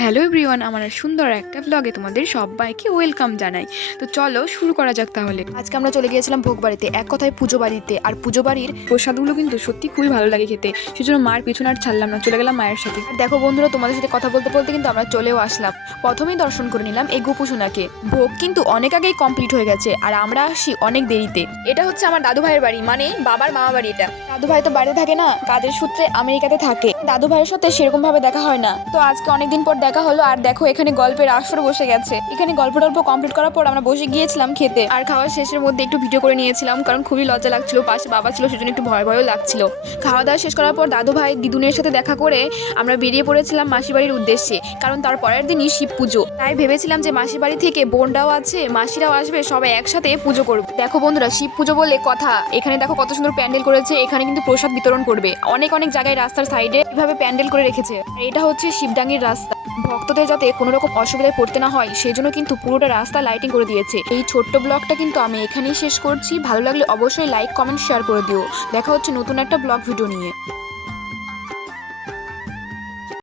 Hello everyone, আমার সুন্দর একটা ব্লগে তোমাদের সবাইকে ওয়েলকাম জানাই। তো চলো শুরু করা যাক তাহলে। আজকে আমরা চলে গিয়েছিলাম ভোগ বাড়িতে, এক কথায় পুজো বাড়িতে। আর পুজো বাড়ির প্রসাদগুলো কিন্তু সত্যি খুবই ভালো লাগে খেতে, সেজন্য মার পিছনে আর ছাড়লাম না, চলে গেলাম মায়ের সাথে। আর দেখো বন্ধুরা, তোমাদের সাথে কথা বলতে বলতে কিন্তু আমরা চলেও আসলাম। প্রথমেই দর্শন করে নিলাম এই গোপুসোনাকে। ভোগ কিন্তু অনেক আগেই কমপ্লিট হয়ে গেছে আর আমরা আসি অনেক দেরিতে। এটা হচ্ছে আমার দাদু ভাইয়ের বাড়ি, মানে বাবার মামা বাড়ি। এটা দাদু ভাই তো বাড়িতে থাকে না, কাজের সূত্রে আমেরিকাতে থাকে। দাদু ভাইয়ের সাথে সেরকম ভাবে দেখা হয় না, তো আজকে অনেকদিন পর দেখা হলো। আর দেখো এখানে গল্পের আসর বসে গেছে। এখানে গল্প কমপ্লিট করার পর আমরা বসে গিয়েছিলাম খেতে। আর খাওয়ার শেষের মধ্যে একটু ভিডিও করে নিয়েছিলাম, কারণ খুবই লজ্জা লাগছিল, পাশে বাবা ছিল সেজন্য একটু ভয়ও লাগছিল। খাওয়া দাওয়া শেষ করার পর দাদু ভাই দিদুনের সাথে দেখা করে আমরা বেরিয়ে পড়েছিলাম মাসি বাড়ির উদ্দেশ্যে, কারণ তার পরের দিনই শিব পুজো। তাই ভেবেছিলাম যে মাসি বাড়ি থেকে বোনরাও আছে, মাসিরাও আসবে, সবাই একসাথে পুজো করবে। দেখো বন্ধুরা, শিব পুজো বলে কথা, এখানে দেখো কত সুন্দর প্যান্ডেল করেছে। এখানে কিন্তু প্রসাদ বিতরণ করবে। অনেক অনেক জায়গায় রাস্তার সাইডে এভাবে প্যান্ডেল করে রেখেছে। আর এটা হচ্ছে শিবডাঙ্গির রাস্তা। ভক্তদের যাতে কোনো রকম অসুবিধায় পড়তে না হয় সেই জন্য কিন্তু পুরোটা রাস্তা লাইটিং করে দিয়েছে। এই ছোট্ট ব্লগটা কিন্তু আমি এখানেই শেষ করছি। ভালো লাগলে অবশ্যই লাইক, কমেন্ট, শেয়ার করে দিও। দেখা হচ্ছে নতুন একটা ব্লগ ভিডিও নিয়ে।